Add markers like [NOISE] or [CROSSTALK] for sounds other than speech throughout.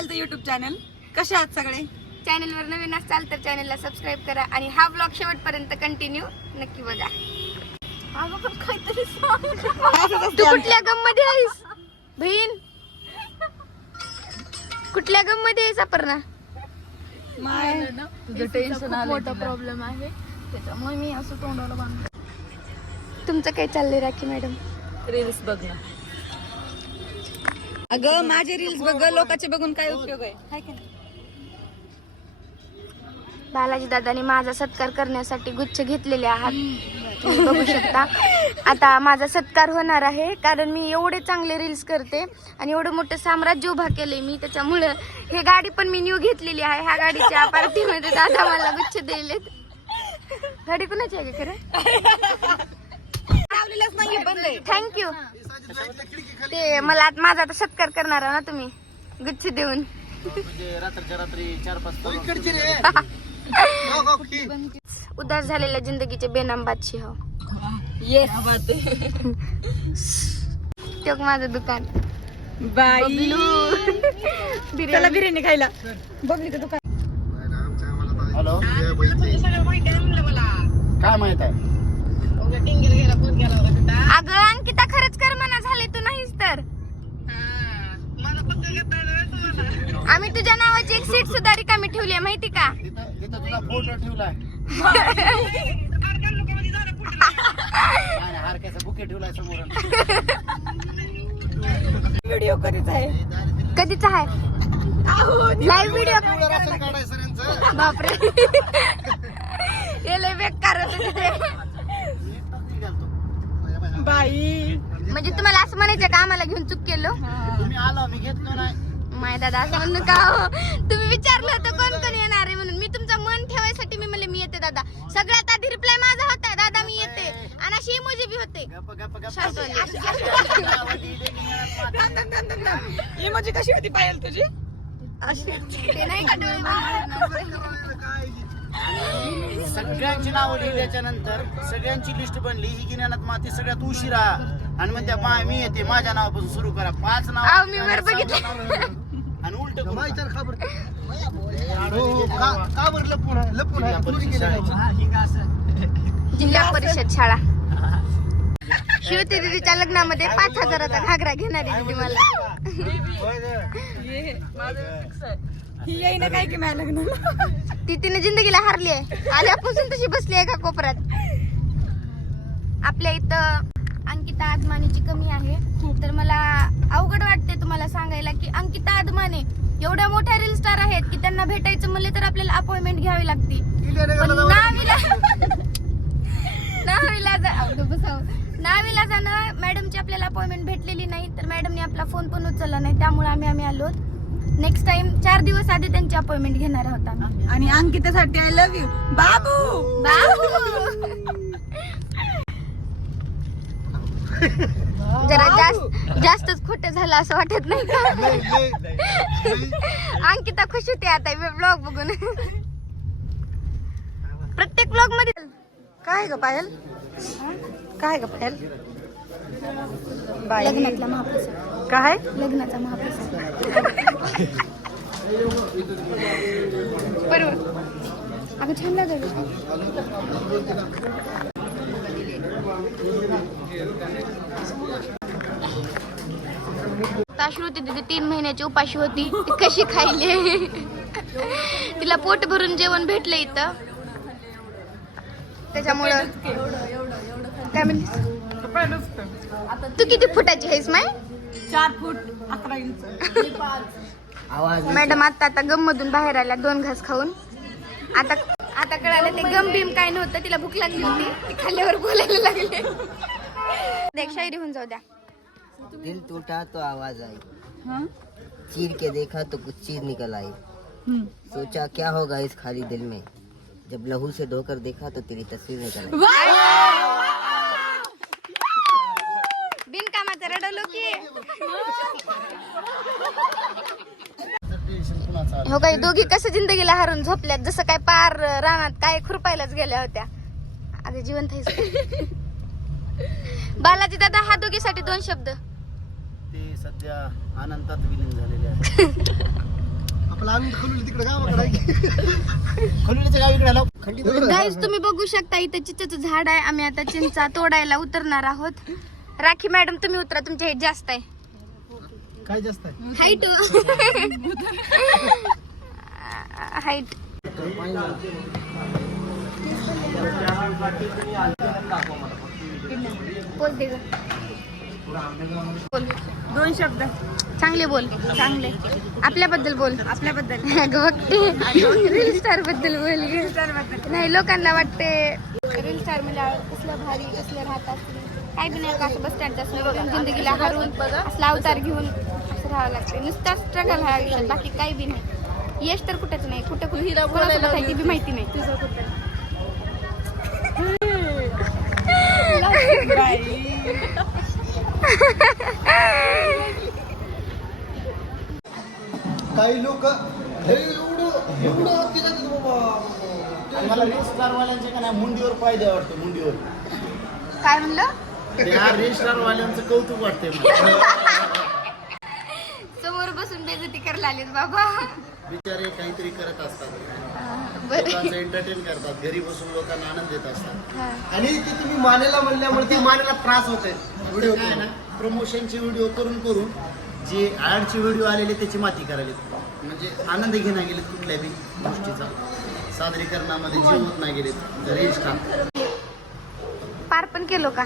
पायलचं YouTube channel कसे आहात सगळे? चॅनलवर नवीन असाल तर चॅनलला सबस्क्राईब करा आणि हा ब्लॉग शेवटपर्यंत कंटिन्यू नक्की बघा. पण काहीतरी सांग. तू. कुठल्या गममध्ये आहेस? बहीण? कुठल्या गममध्ये आहेस अपर्णा? माय तुझं टेन्शन आलं मोठा प्रॉब्लेम आहे. त्याच्यामुळे मी असं तोंडाला बांधलं. तुमचं काय चाललंय राखी मॅडम? रील्स बघ ना अगं माझे रील्स बघ लोकांचे बघून काय उपयोग आहे? हाय की नाही? बालाजी दादाने माझा सत्कार करण्यासाठी गुच्छ घेतलेले आहात. तुम्ही बघू शकता. आता माझा सत्कार होणार आहे कारण मी एवढे चांगले रील्स करते आणि एवढं मोठं साम्राज्य उभा केलंय मी त्याच्यामुळं हे गाडी पण मी न्यू घेतलेली आहे. ह्या गाडीच्या पार्टीमध्ये दादा मला गुच्छ दिलेत गाडी कुणाची आहे का खरं? लावलेलंच नाहीये बंद आहे. थँक्यू ते मला आता माझा आता सत्कार करणार आहे ना तुम्ही. गुच्छ देऊन. रात्रीच्या रात्री चार पाच उदास झालेल्या जिंदगीचे बेनाम बादशाह. येस ते माझं दुकान. बाई. त्याला बिर्याणी. खायला. बघली का दुकान. हॅलो काय माहीत आहे अगं अंकिता खरंच कर म्हणा झाले तू नाहीस तर आम्ही तुझ्या नावाची एक सीट सुद्धा रिकामी ठेवली आहे माहिती का? फोटो ठेवलाय व्हिडिओ कधीच आहे? कधीच आहे लाईव्ह व्हिडिओ. बापरे. हे लय बेकार होतं तिथे बाई. म्हणजे तुम्हाला असं म्हणायचं का आम्हाला घेऊन चूक केलं? तुम्ही आलो मी घेतलो नाही. माय दादा असं म्हणू का हो? तुम्ही विचारलं होतं कोण कोण येणार आहे म्हणून. मी तुमचं मन ठेवायसाठी मी म्हणले मी येते दादा. सगळ्यात आधी रिप्लाय माझा होता दादा मी येते. आणि अशी इमोजी बी होते. माझी कशी होती पायल तुझी? अशी नाही? सगळ्यांची नावं लिहिल्याच्या नंतर सगळ्यांची लिस्ट बनली. ही गिन्यानात माती सगळ्यात उशिरा. आणि म्हणत्या मा मी येते. माझ्या नावापासून सुरू करा. पाच नाव मी वर बघितलं. जिल्हा परिषद शाळा. [LAUGHS] शिवती दीदीच्या लग्नामध्ये पाच हजाराचा घागरा घेणार आहे दीदी मला. ही येईना काय की माझ्या लग्न [LAUGHS] ती तिने जिंदगीला हारली आहे. आल्यापासून तशी बसली आहे का कोपऱ्यात? आपल्या इथं अंकिता आदमानीची कमी आहे. तर मला अवघड वाटते तुम्हाला सांगायला की अंकिता आदमाने एवढ्या मोठ्या रील स्टार आहेत की त्यांना भेटायचं म्हणलं तर आपल्याला अपॉइंटमेंट घ्यावी लागते. पण नाविला नाविला नाविला जाणं मॅडमची आपल्याला अपॉइंटमेंट भेटलेली नाही तर मॅडमने आपला फोन पण उचलला नाही. त्यामुळे आम्ही आम्ही आलो. नेक्स्ट टाइम चार दिवस आधी त्यांची अपॉइंटमेंट घेणार आहोत आम्ही. आणि अंकितासाठी आय लव्ह यू बाबू! बाबू! [LAUGHS] जरा जास्त जास्तच खोट झालं असं वाटत नाही का? अंकिता खुश होते आता ब्लॉग बघून. प्रत्येक ब्लॉगमध्ये काय ग पायल? काय ग पायल? बाई. लग्नातला महाप्रसाद. काय लग्नाचा महाप्रसाद. बरोबर अगं छान लागल श्रुती तिथे तीन महिन्याची उपाशी होती ती कशी खायली? तिला पोट भरून जेवण भेटलं इथं. त्याच्यामुळं काय म्हणलीस? तू किती फुटाची आहेस माय? चार फूट अकरा इंच. आवाज मॅडम आता आता गम मधून बाहेर आल्या दोन घास खाऊन. आता आता कळालं ते गम भीम काय नव्हतं तिला भूक लागली होती ती खाल्ल्यावर बोलायला लागले. देख शायरी होऊन जाऊ द्या. दिल टूटा तो आवाज आई। चीर के देखा तो कुछ चीज निकल आई। सोचा क्या होगा इस खाली दिल में? जब लहू से धोकर देखा तो तेरी तस्वीर निकल आई। रडवलो की हो काही दोघी कसं जिंदगीला हारून झोपल्यात? जसं काय पार रानात काय खुरपायलाच गेल्या होत्या. अगं जिवंत बालाजी दादा हा दोघीसाठी दोन शब्द. ते सध्या आनंदात विलीन झालेले [LAUGHS] आहे. [LAUGHS] गाईज तुम्ही बघू शकता इथं चिंचेचं झाड आहे. आम्ही आता चिंचा तोडायला उतरणार आहोत. राखी मॅडम तुम्ही उतरा. तुमच्या हे जास्त आहे. काय जास्त आहे? हाईट हाईट बोल दे गं. दोन शब्द. चांगले बोल. चांगले. आपल्याबद्दल बोल. आपल्याबद्दल. [LAUGHS] रील स्टारबद्दल बोल गं. नाही लोकांना वाटते. रील स्टार म्हणजे कसलं भारी कसलं राहतात काय बी नाही का असं बस स्टँड असलं जिंदगीला हरून असला अवतार घेऊन असं राहावं लागते नुसता स्ट्रगल हा बाकी काही बी नाही. यश तर कुठेच नाही. कुठं कुठे ती बी माहिती नाही. तुझं कुठं? [LAUGHS] काही लोक एवढं एवढं अति जातात बाबा. मला रेस्टार वाल्यांचे का नाही मुंडीवर पाय वाटतं मुंडीवर. काय म्हणलं? त्या रेस्टार वाल्यांचं कौतुक वाटतंय मला. समोर बसून बेजती करायला आलीत बाबा. बिचारे काहीतरी करत असतात. लोकांचं एंटरटेन करतात. घरी बसून लोकांना आनंद देत असतात. हा. आणि ते तुम्ही मानेला म्हणल्यामुळे ते मानेला त्रास होत आहे व्हिडिओ प्रमोशनचे व्हिडिओ करून करून जे ॲडचे व्हिडिओ आलेले त्याची माती करायला. म्हणजे आनंद घेणं गेलेत कुठल्या बी गोष्टीचा. सादरीकरणामध्ये जीव होत नाही गेलेत. रेंज का पार पण केलो का?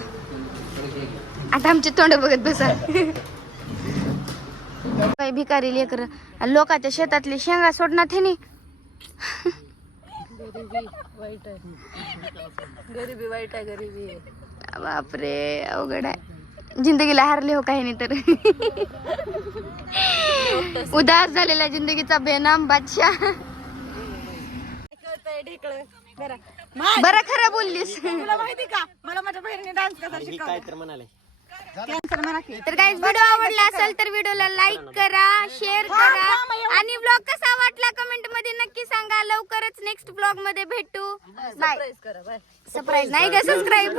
आता आमचे तोंड बघत बसा. काही भिकारी लेकर लोकांच्या शेतातली शेंगा सोडणार हे नी गरीबी वाईट आहे गरीबी. बापरे अवघड आहे. जिंदगीला हारले हो काही नाही तर. [LAUGHS] उदास झालेल्या जिंदगीचा बेनाम बादशाह. बरं. खरं बोललीस. तुला माहिती का? मला माझ्या बहिणीने डान्स कसा शिकवला? कॅन्सर म्हणा की. तर काय व्हिडिओ आवडला असेल तर व्हिडिओला लाईक करा शेअर करा आणि ब्लॉग कसा वाटला कमेंटमध्ये नक्की सांगा. लवकरच नेक्स्ट ब्लॉगमध्ये भेटू. बाय करा बाय सरप्राईज नाही का सबस्क्राईब